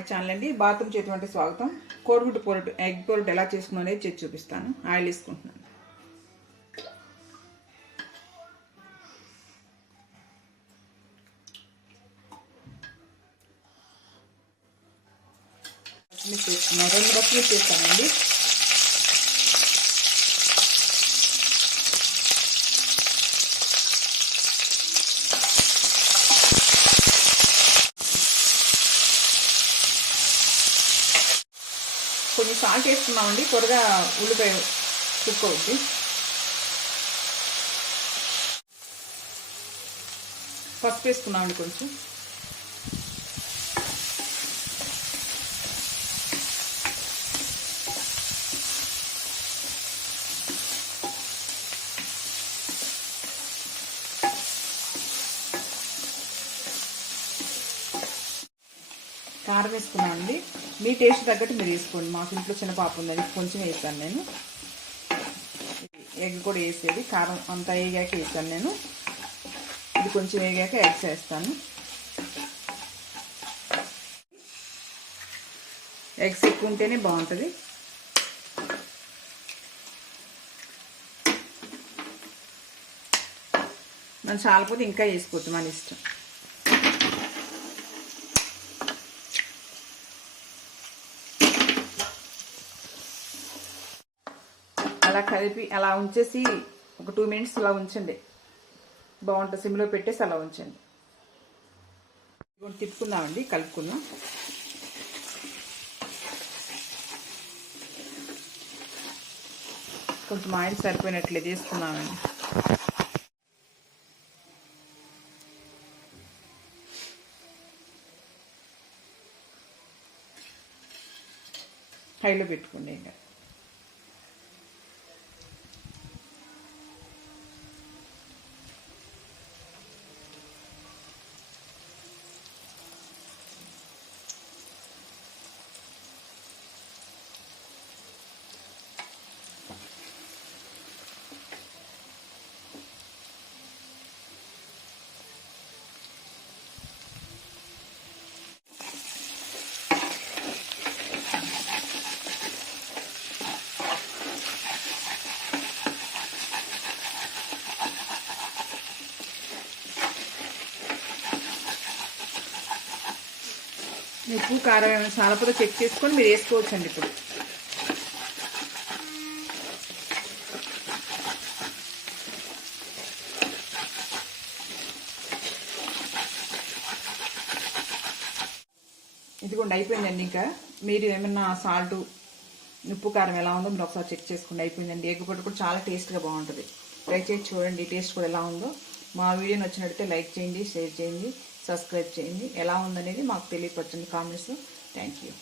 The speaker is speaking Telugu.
మై ఛానల్ అండి. బాత్రూమ్ చేతి వంట స్వాగతం. కోడిగుడ్డు పొరటు ఎగ్ పొరటు ఎలా చేసుకున్నా అనేది చేసి చూపిస్తాను. ఆయిల్ వేసుకుంటున్నాను. పచ్చిమిర్చి వేసుకున్నాను. 2 పచ్చిమిర్చి వేస్తానండి. కొంచెం సాల్ట్ వేసుకున్నామండి, త్వరగా ఉల్లిపాయ కుక్ అవుద్ది. పసుపు వేసుకున్నామండి కొంచెం. కారం వేసుకున్నామండి. మీ టేస్ట్ తగ్గట్టు మీరు వేసుకోండి. మాకు ఇంట్లో చిన్న పాప ఉంది, కొంచెం వేసాను నేను. ఎగ్ కూడా వేసేది, కారం అంతా వేగాక వేసాను నేను. ఇది కొంచెం వేగాక ఎగ్స్ వేస్తాను. ఎగ్స్ ఎక్కువ ఉంటేనే బాగుంటుంది. మనం చాలపోతే ఇంకా వేసుకోవచ్చు, మన ఇష్టం. అలా కలిపి అలా ఉంచేసి ఒక 2 మినిట్స్ అలా ఉంచండి, బాగుంటుంది. సిమ్లో పెట్టేసి అలా ఉంచండి. తిప్పుకుందామండి, కలుపుకుందాం. కొంచెం ఆయిల్ సరిపోయినట్లే తీసుకున్నామండి. హైలో పెట్టుకోండి. ఇంకా ఉప్పు కారం ఏమైనా చాలపోతే చెక్ చేసుకొని మీరు వేసుకోవచ్చండి. ఇప్పుడు ఇదిగోండి, అయిపోయిందండి. ఇంకా మీరు ఏమన్నా సాల్ట్ ఉప్పు కారం ఎలా ఉందో మీరు ఒకసారి చెక్ చేసుకోండి. అయిపోయిందండి. ఎగ్ పొట్టు కూడా చాలా టేస్ట్గా బాగుంటుంది. ట్రై చేసి చూడండి, టేస్ట్ కూడా ఎలా ఉందో. మా వీడియో నచ్చినట్లయితే లైక్ చేయండి, షేర్ చేయండి, సబ్స్క్రైబ్ చేయండి. ఎలా ఉందనేది మాకు తెలియపరచండి కామెంట్స్. Thank you.